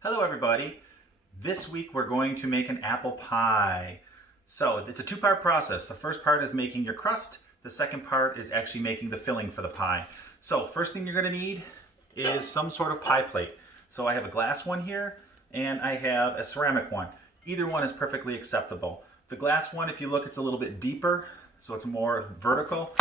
Hello everybody. This week we're going to make an apple pie. So it's a two-part process. The first part is making your crust. The second part is actually making the filling for the pie. So first thing you're going to need is some sort of pie plate. So I have a glass one here and I have a ceramic one. Either one is perfectly acceptable. The glass one, if you look, it's a little bit deeper, so it's more vertical.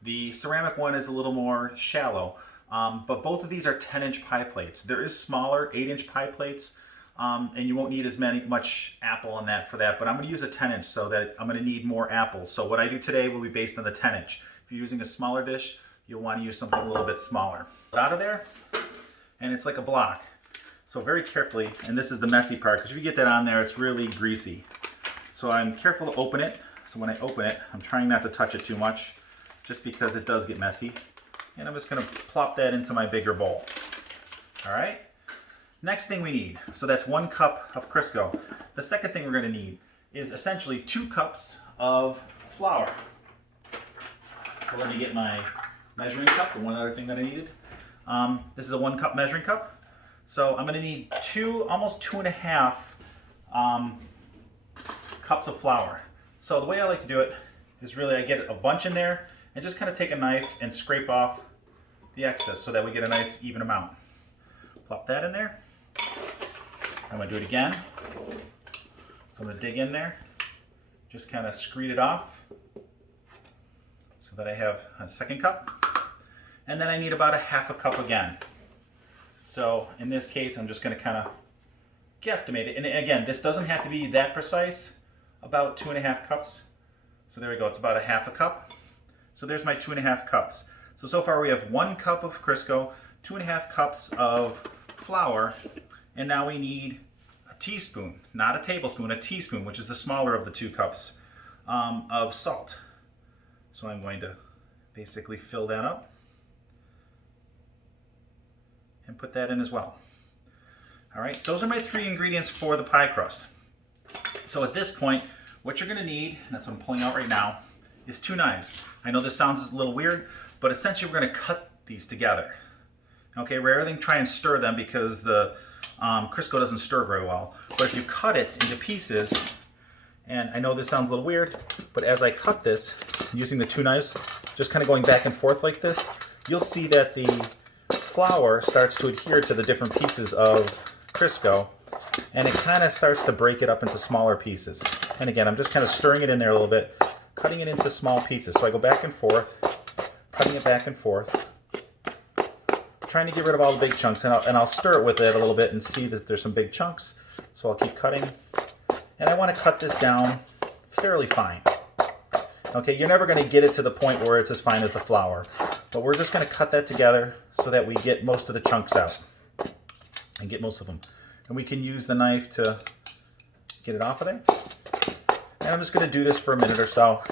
The ceramic one is a little more shallow. But both of these are 10-inch pie plates. There is smaller 8-inch pie plates, and you won't need as much apple in that for that. But I'm going to use a 10-inch so that I'm going to need more apples. So what I do today will be based on the 10-inch. If you're using a smaller dish, you'll want to use something a little bit smaller. Out of there, and it's like a block. So very carefully, and this is the messy part, because if you get that on there, it's really greasy. So I'm careful to open it. So when I open it, I'm trying not to touch it too much, just because it does get messy. And I'm just going to plop that into my bigger bowl. All right. Next thing we need, so that's 1 cup of Crisco. The second thing we're going to need is essentially 2 cups of flour. So let me get my measuring cup, the one other thing that I needed. This is a 1 cup measuring cup. So I'm going to need almost 2.5 cups of flour. So the way I like to do it is really I get a bunch in there and just kind of take a knife and scrape off the excess so that we get a nice even amount. Plop that in there. I'm going to do it again. So I'm going to dig in there, just kind of screed it off so that I have a second cup. And then I need about 1/2 cup again. So in this case, I'm just going to kind of guesstimate it. And again, this doesn't have to be that precise, about 2.5 cups. So there we go, it's about 1/2 cup. So there's my 2.5 cups. So far we have 1 cup of Crisco, 2.5 cups of flour, and now we need a teaspoon, not a tablespoon, a teaspoon, which is the smaller of the 2 cups of salt. So I'm going to basically fill that up and put that in as well. All right, those are my 3 ingredients for the pie crust. So at this point, what you're gonna need, and that's what I'm pulling out right now, is 2 knives. I know this sounds a little weird, but essentially we're going to cut these together. Okay, rather than try and stir them because the Crisco doesn't stir very well. But if you cut it into pieces, and I know this sounds a little weird, but as I cut this, using the 2 knives, just kind of going back and forth like this, you'll see that the flour starts to adhere to the different pieces of Crisco, and it kind of starts to break it up into smaller pieces. And again, I'm just kind of stirring it in there a little bit, cutting it into small pieces. So I go back and forth, cutting it back and forth, trying to get rid of all the big chunks, and I'll stir it with it a little bit and see that there's some big chunks. So I'll keep cutting, and I want to cut this down fairly fine. Okay, you're never going to get it to the point where it's as fine as the flour, but we're just going to cut that together so that we get most of the chunks out and get most of them. And we can use the knife to get it off of there. And I'm just going to do this for a minute or so,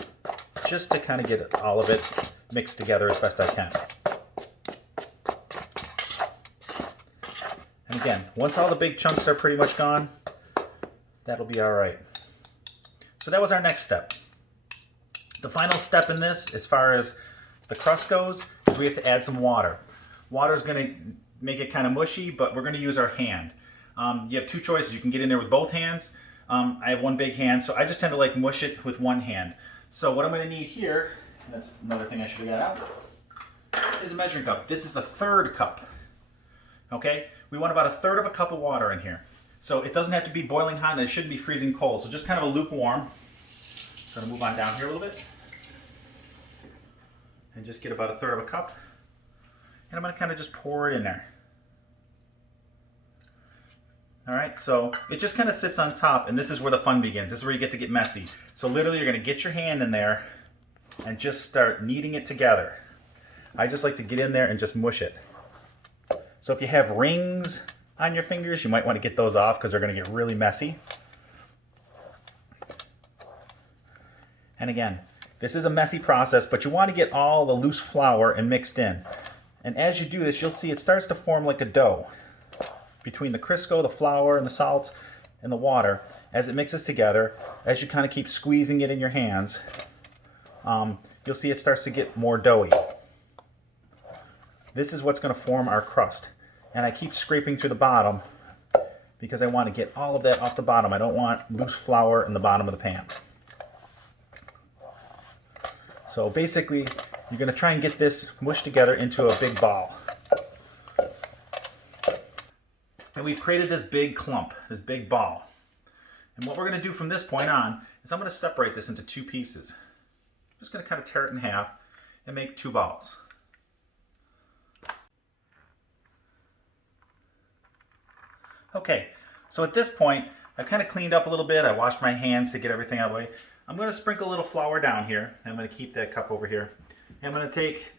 just to kind of get all of it mixed together as best I can. And again, once all the big chunks are pretty much gone, that'll be all right. So that was our next step. The final step in this, as far as the crust goes, is we have to add some water. Water is going to make it kind of mushy, but we're going to use our hand. You have 2 choices. You can get in there with both hands. I have 1 big hand, so I just tend to like mush it with 1 hand. So what I'm going to need here, that's another thing I should have got out, is a measuring cup. This is the 3rd cup. Okay, we want about 1/3 cup of water in here. So it doesn't have to be boiling hot, and it shouldn't be freezing cold. So just kind of a lukewarm. So I'm going to move on down here a little bit, and just get about 1/3 cup. And I'm going to kind of just pour it in there. All right, so it just kind of sits on top, and this is where the fun begins. This is where you get to get messy. So literally you're going to get your hand in there and just start kneading it together. I just like to get in there and just mush it. So if you have rings on your fingers, you might want to get those off because they're going to get really messy. And again, this is a messy process, but you want to get all the loose flour and mixed in. And as you do this, you'll see it starts to form like a dough between the Crisco, the flour, and the salt, and the water. As it mixes together, as you kind of keep squeezing it in your hands, you'll see it starts to get more doughy. This is what's going to form our crust. And I keep scraping through the bottom because I want to get all of that off the bottom. I don't want loose flour in the bottom of the pan. So basically, you're going to try and get this mushed together into a big ball. And we've created this big clump, this big ball. And what we're going to do from this point on is I'm going to separate this into two pieces. I'm just going to kind of tear it in half and make two balls. Okay, so at this point, I've kind of cleaned up a little bit. I washed my hands to get everything out of the way. I'm going to sprinkle a little flour down here. I'm going to keep that cup over here. And I'm going to take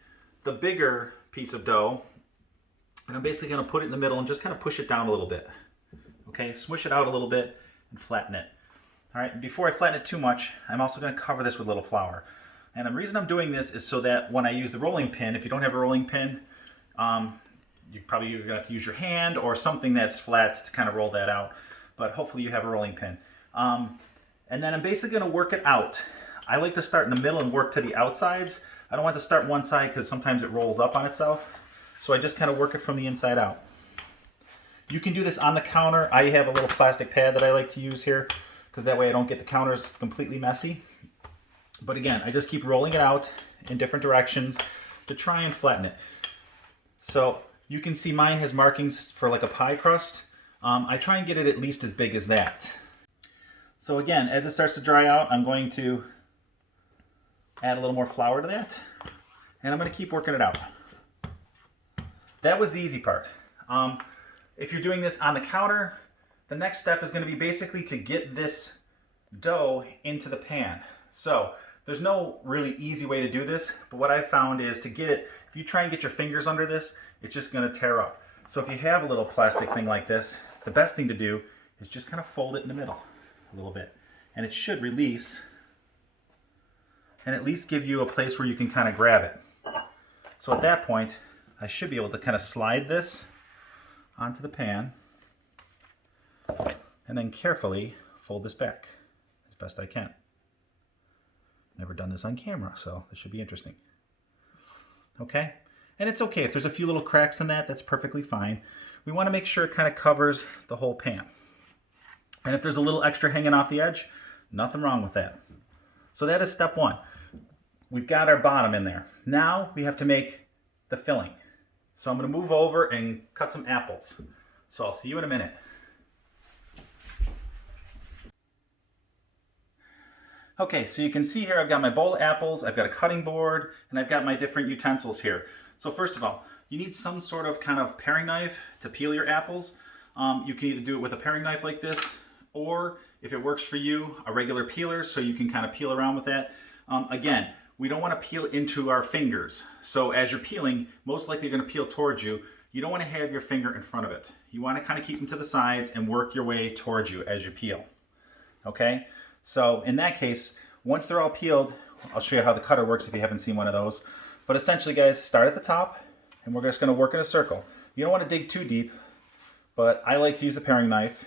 the bigger piece of dough, and I'm basically going to put it in the middle and just kind of push it down a little bit. Okay, swish it out a little bit and flatten it. All right, before I flatten it too much, I'm also going to cover this with a little flour. And the reason I'm doing this is so that when I use the rolling pin, if you don't have a rolling pin, you're probably going to have to use your hand or something that's flat to kind of roll that out. But hopefully you have a rolling pin. And then I'm basically going to work it out. I like to start in the middle and work to the outsides. I don't want to start one side because sometimes it rolls up on itself. So I just kind of work it from the inside out. You can do this on the counter. I have a little plastic pad that I like to use here because that way I don't get the counters completely messy. But again, I just keep rolling it out in different directions to try and flatten it. So you can see mine has markings for like a pie crust. I try and get it at least as big as that. So again, as it starts to dry out, I'm going to add a little more flour to that. And I'm going to keep working it out. That was the easy part. If you're doing this on the counter, the next step is going to be basically to get this dough into the pan. So there's no really easy way to do this, but what I've found is to get it, if you try and get your fingers under this, it's just going to tear up. So if you have a little plastic thing like this, the best thing to do is just kind of fold it in the middle a little bit. And it should release and at least give you a place where you can kind of grab it. So at that point, I should be able to kind of slide this onto the pan and then carefully fold this back as best I can. Never done this on camera, so this should be interesting. Okay, and it's okay if there's a few little cracks in that, that's perfectly fine. We want to make sure it kind of covers the whole pan. And if there's a little extra hanging off the edge, nothing wrong with that. So that is step one. We've got our bottom in there. Now we have to make the filling. So I'm going to move over and cut some apples. So I'll see you in a minute. Okay, so you can see here I've got my bowl of apples, I've got a cutting board, and I've got my different utensils here. So first of all, you need some sort of kind of paring knife to peel your apples. You can either do it with a paring knife like this, or if it works for you, a regular peeler so you can kind of peel around with that. Again, we don't want to peel into our fingers. So as you're peeling, most likely you're going to peel towards you. You don't want to have your finger in front of it. You want to kind of keep them to the sides and work your way towards you as you peel. Okay? So in that case, once they're all peeled, I'll show you how the cutter works if you haven't seen one of those. But essentially, guys, start at the top, and we're just going to work in a circle. You don't want to dig too deep, but I like to use the paring knife.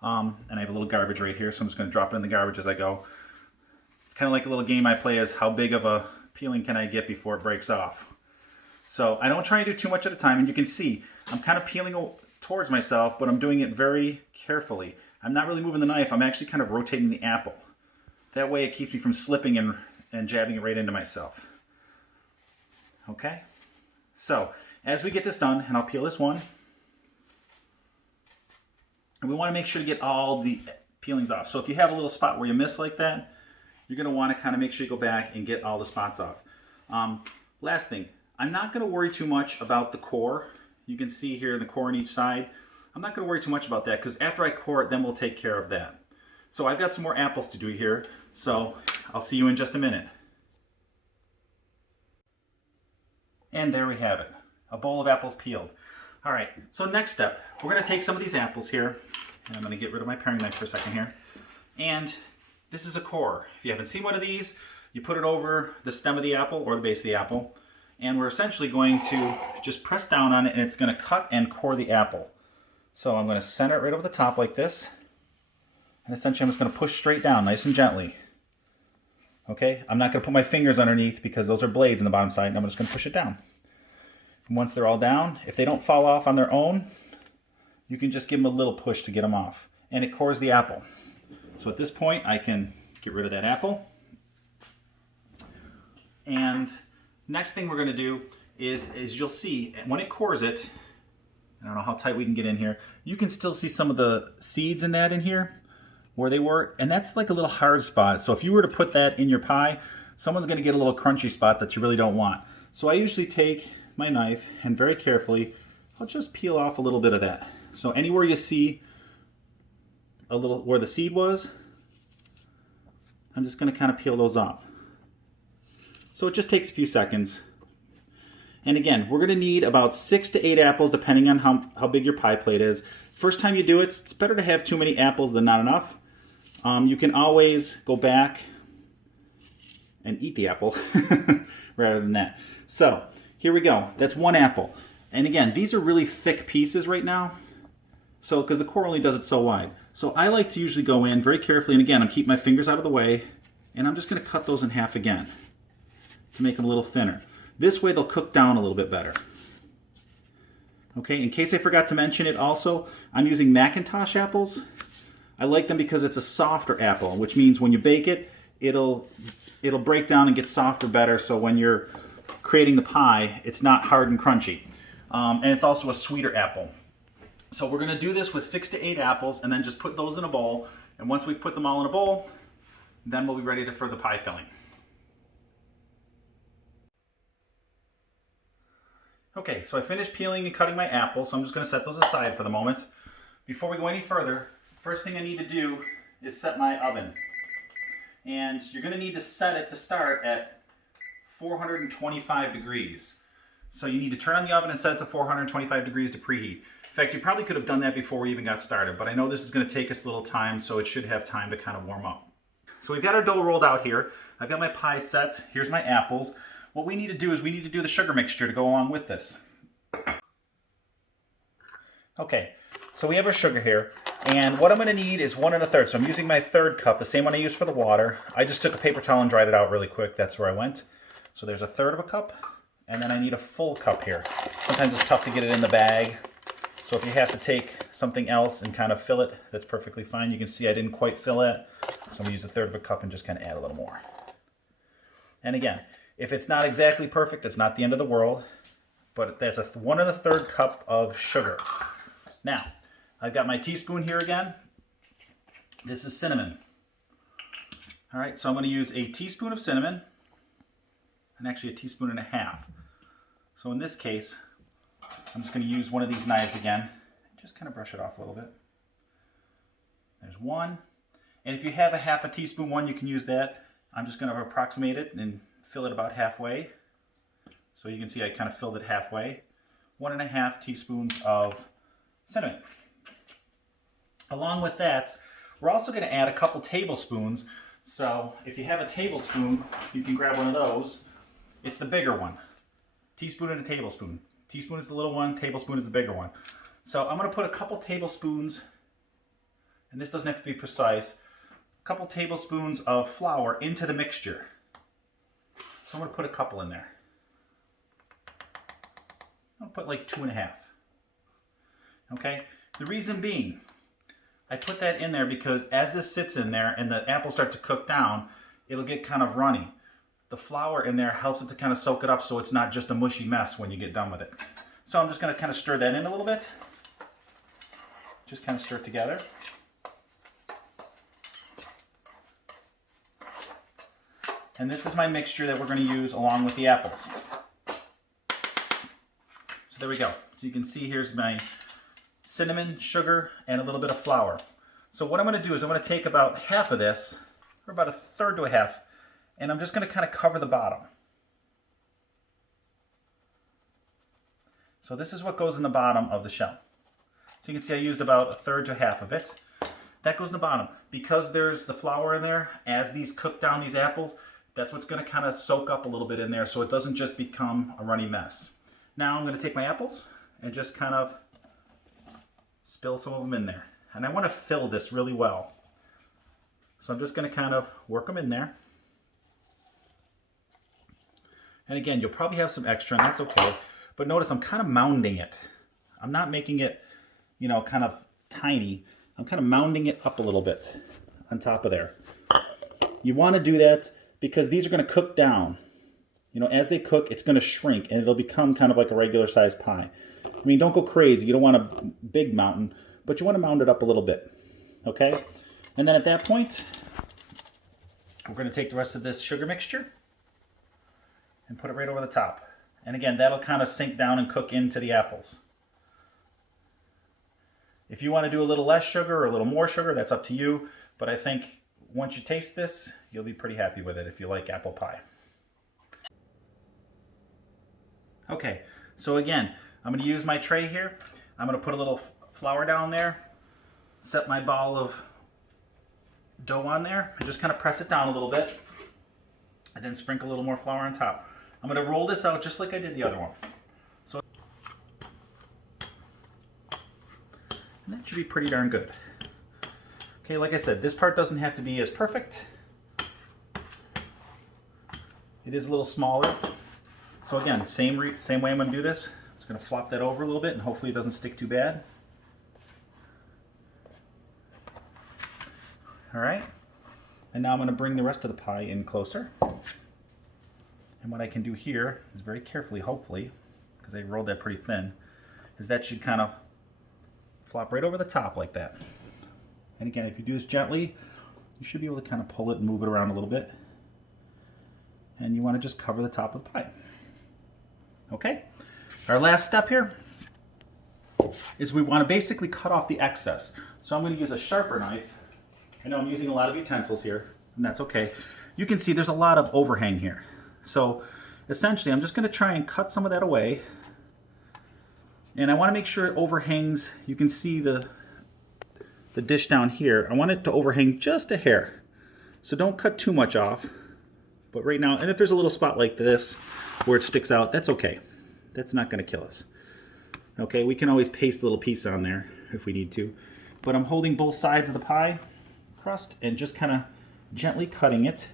And I have a little garbage right here, so I'm just going to drop it in the garbage as I go. It's kind of like a little game I play is how big of a peeling can I get before it breaks off. So I don't try and do too much at a time, and you can see I'm kind of peeling towards myself, but I'm doing it very carefully. I'm not really moving the knife, I'm actually kind of rotating the apple. That way it keeps me from slipping and jabbing it right into myself. Okay? So, as we get this done, and I'll peel this one, and we want to make sure to get all the peelings off. So if you have a little spot where you miss like that, you're going to want to kind of make sure you go back and get all the spots off. Last thing, I'm not going to worry too much about the core. You can see here the core on each side. I'm not going to worry too much about that because after I core it, then we'll take care of that. So I've got some more apples to do here, so I'll see you in just a minute. And there we have it, a bowl of apples peeled. All right, so next step, we're going to take some of these apples here, and I'm going to get rid of my paring knife for a second here. And this is a core. If you haven't seen one of these, you put it over the stem of the apple or the base of the apple, and we're essentially going to just press down on it, and it's going to cut and core the apple. So I'm going to center it right over the top like this, and essentially I'm just going to push straight down nice and gently. Okay, I'm not going to put my fingers underneath because those are blades on the bottom side, and I'm just going to push it down. And once they're all down, if they don't fall off on their own, you can just give them a little push to get them off. And it cores the apple. So at this point, I can get rid of that apple. And next thing we're going to do is you'll see when it cores it, I don't know how tight we can get in here, you can still see some of the seeds in that in here where they were, and that's like a little hard spot. So if you were to put that in your pie, someone's going to get a little crunchy spot that you really don't want. So I usually take my knife and very carefully, I'll just peel off a little bit of that. So anywhere you see a little where the seed was, I'm just going to kind of peel those off. So it just takes a few seconds. And again, we're going to need about 6 to 8 apples depending on how big your pie plate is. First time you do it, it's better to have too many apples than not enough. You can always go back and eat the apple rather than that. So here we go. That's 1 apple. And again, these are really thick pieces right now. So because the core only does it so wide. So I like to usually go in very carefully. And again, I'm keeping my fingers out of the way. And I'm just going to cut those in half again to make them a little thinner. This way they'll cook down a little bit better. Okay, in case I forgot to mention it also, I'm using Macintosh apples. I like them because it's a softer apple, which means when you bake it, it'll break down and get softer better, so when you're creating the pie, it's not hard and crunchy. And it's also a sweeter apple. So we're going to do this with 6 to 8 apples and then just put those in a bowl. And once we put them all in a bowl, then we'll be ready for the pie filling. Okay, so I finished peeling and cutting my apples, so I'm just going to set those aside for the moment. Before we go any further, first thing I need to do is set my oven. And you're going to need to set it to start at 425 degrees. So you need to turn on the oven and set it to 425 degrees to preheat. In fact, you probably could have done that before we even got started, but I know this is going to take us a little time, so it should have time to kind of warm up. So we've got our dough rolled out here. I've got my pie set. Here's my apples. What we need to do is we need to do the sugar mixture to go along with this. Okay, so we have our sugar here, and what I'm going to need is 1 1/3. So I'm using my 1/3 cup, the same one I used for the water. I just took a paper towel and dried it out really quick. That's where I went. So there's 1/3 cup, and then I need a full cup here. Sometimes it's tough to get it in the bag. So if you have to take something else and kind of fill it, that's perfectly fine. You can see I didn't quite fill it, so I'm going to use 1/3 cup and just kind of add a little more. And again, if it's not exactly perfect, it's not the end of the world, but that's 1 1/3 cup of sugar. Now, I've got my teaspoon here again. This is cinnamon. All right, so I'm going to use a teaspoon of cinnamon, and actually a teaspoon and a half. So in this case, I'm just going to use one of these knives again, and just kind of brush it off a little bit. There's 1. And if you have a half a teaspoon one, you can use that. I'm just going to approximate it and fill it about halfway. So you can see I kind of filled it halfway. 1 1/2 teaspoons of cinnamon. Along with that, we're also going to add a couple tablespoons. So if you have a tablespoon, you can grab one of those. It's the bigger one. Teaspoon and a tablespoon. Teaspoon is the little one, tablespoon is the bigger one. So I'm going to put a couple tablespoons, and this doesn't have to be precise, a couple tablespoons of flour into the mixture. So I'm going to put a couple in there. I'll put like 2 1/2. Okay? The reason being, I put that in there because as this sits in there and the apples start to cook down, it'll get kind of runny. The flour in there helps it to kind of soak it up so it's not just a mushy mess when you get done with it. So I'm just going to kind of stir that in a little bit. Just kind of stir it together. And this is my mixture that we're going to use along with the apples. So there we go. So you can see here's my cinnamon, sugar, and a little bit of flour. So what I'm going to do is I'm going to take about half of this, or about 1/3 to 1/2, and I'm just going to kind of cover the bottom. So this is what goes in the bottom of the shell. So you can see I used about 1/3 to 1/2 of it. That goes in the bottom. Because there's the flour in there, as these cook down these apples, that's what's going to kind of soak up a little bit in there so it doesn't just become a runny mess. Now I'm going to take my apples and just kind of spill some of them in there. And I want to fill this really well. So I'm just going to kind of work them in there. And again, you'll probably have some extra, and that's okay. But notice I'm kind of mounding it. I'm not making it you know, kind of tiny, I'm kind of mounding it up a little bit on top of there. You want to do that because these are going to cook down. You know, as they cook, it's going to shrink and it'll become kind of like a regular sized pie. I mean, don't go crazy. You don't want a big mountain, but you want to mound it up a little bit. Okay? And then at that point, we're going to take the rest of this sugar mixture and put it right over the top. And again, that'll kind of sink down and cook into the apples. If you want to do a little less sugar or a little more sugar, that's up to you. But I think once you taste this, you'll be pretty happy with it if you like apple pie. Okay, so again, I'm going to use my tray here. I'm going to put a little flour down there, set my ball of dough on there, and just kind of press it down a little bit, and then sprinkle a little more flour on top. I'm going to roll this out just like I did the other one. So, and that should be pretty darn good. Okay, like I said, this part doesn't have to be as perfect. It is a little smaller. So again, same way I'm going to do this. I'm just going to flop that over a little bit and hopefully it doesn't stick too bad. All right. And now I'm going to bring the rest of the pie in closer. And what I can do here is very carefully, hopefully, because I rolled that pretty thin, is that should kind of flop right over the top like that. And again, if you do this gently, you should be able to kind of pull it and move it around a little bit. And you want to just cover the top of the pie. Okay, our last step here is we want to basically cut off the excess. So I'm going to use a sharper knife. I know I'm using a lot of utensils here, and that's okay. You can see there's a lot of overhang here. So essentially, I'm just going to try and cut some of that away. And I want to make sure it overhangs. You can see the dish down here. I want it to overhang just a hair. So don't cut too much off. But right now, and if there's a little spot like this where it sticks out, that's okay. That's not going to kill us. Okay, we can always paste a little piece on there if we need to. But I'm holding both sides of the pie crust and just kind of gently cutting it.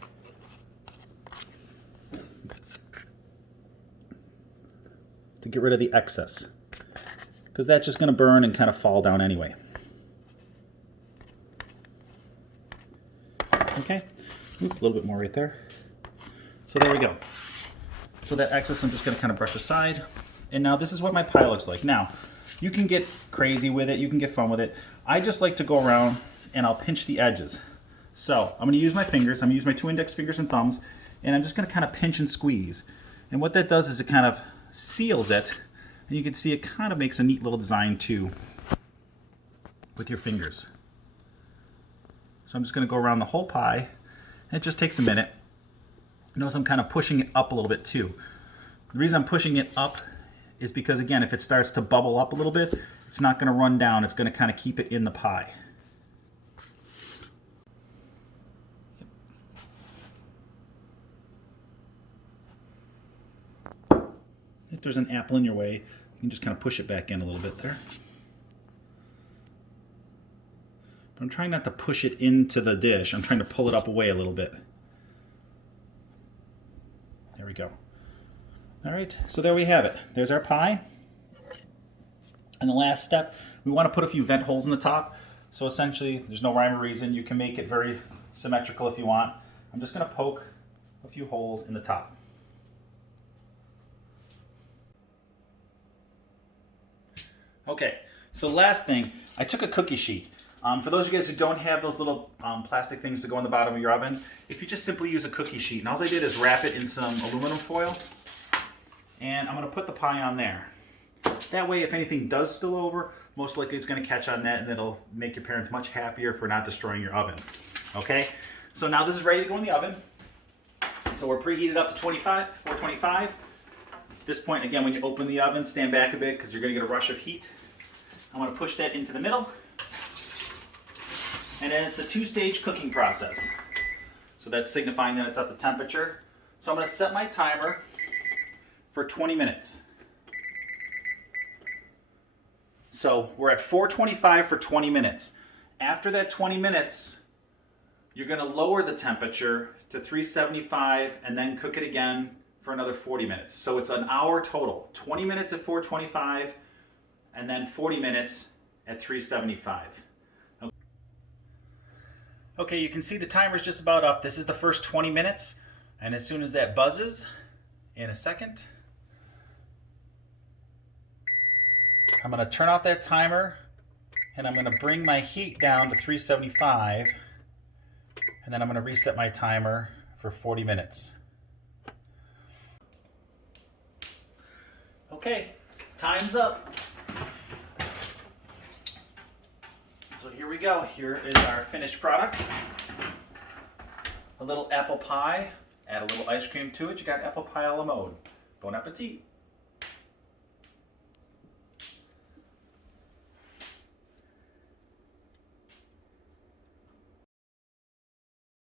To get rid of the excess. Because that's just going to burn and kind of fall down anyway. Okay, oops, a little bit more right there. So there we go. So that excess I'm just going to kind of brush aside. And now this is what my pie looks like. Now, you can get crazy with it. You can get fun with it. I just like to go around and I'll pinch the edges. So I'm going to use my fingers. I'm going to use my 2 index fingers and thumbs. And I'm just going to kind of pinch and squeeze. And what that does is it kind of seals it. And you can see it kind of makes a neat little design too with your fingers. So I'm just going to go around the whole pie. And it just takes a minute. Notice I'm kind of pushing it up a little bit too. The reason I'm pushing it up is because, again, if it starts to bubble up a little bit, it's not going to run down. It's going to kind of keep it in the pie. If there's an apple in your way, you can just kind of push it back in a little bit there. But I'm trying not to push it into the dish. I'm trying to pull it up away a little bit. There we go. All right, so there we have it. There's our pie. And the last step, we want to put a few vent holes in the top. So essentially, there's no rhyme or reason. You can make it very symmetrical if you want. I'm just going to poke a few holes in the top. Okay, so last thing, I took a cookie sheet. For those of you guys who don't have those little plastic things to go in the bottom of your oven, if you just simply use a cookie sheet, and all I did is wrap it in some aluminum foil, and I'm going to put the pie on there. That way, if anything does spill over, most likely it's going to catch on that, and it'll make your parents much happier for not destroying your oven. Okay, so now this is ready to go in the oven. So we're preheated up to 425. At this point, again, when you open the oven, stand back a bit because you're going to get a rush of heat. I'm going to push that into the middle. And then it's a 2-stage cooking process. So that's signifying that it's at the temperature. So I'm going to set my timer for 20 minutes. So we're at 425 for 20 minutes. After that 20 minutes, you're going to lower the temperature to 375 and then cook it again for another 40 minutes. So it's an hour total. 20 minutes at 425 and then 40 minutes at 375. Okay, you can see the timer's just about up. This is the first 20 minutes, and as soon as that buzzes in a second, I'm going to turn off that timer, and I'm going to bring my heat down to 375, and then I'm going to reset my timer for 40 minutes. Okay, time's up. So here we go. Here is our finished product. A little apple pie. Add a little ice cream to it. You got apple pie a la mode. Bon appetit.